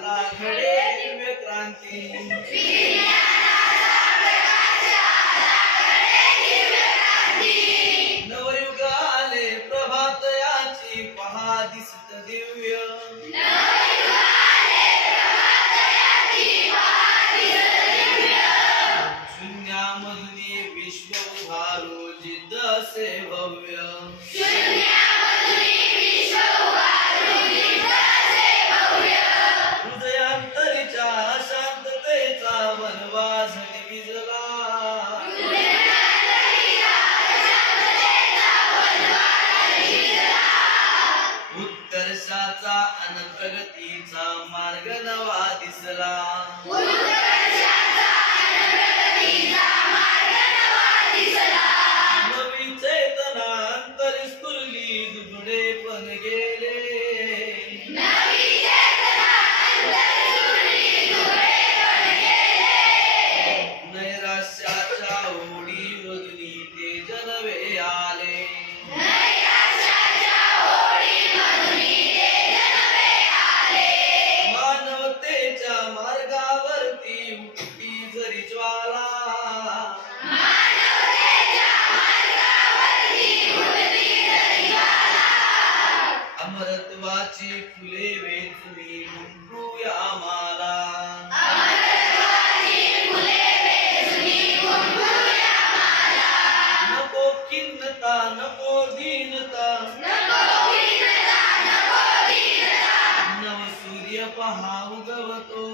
झाला घडे दिव्य क्रांती. नवयुग आले प्रभात याची पहा दिसत दिव्य. शून्यामधुनी विश्व उभारू जिद्द से भव्य. उत्कर्षाचा अन प्रगतीचा मार्ग नवा दिसला. नवी चेतना अंतरी स्फुरली दुबळे पण गेले. जरी ज्वाला अमरत्वाची फुले वेचली गुंफूया माला नको खिन्नता नको दीनता नव सूर्य पहा उगवतो.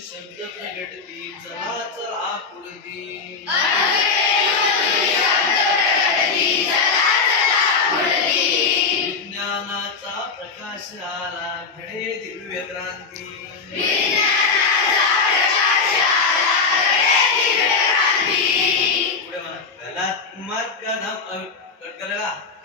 शब्द प्रगटती चला चला पुढती विज्ञानाचा प्रकाश आला घडे दिव्य क्रांती. चला उम्मत का नाम कट कर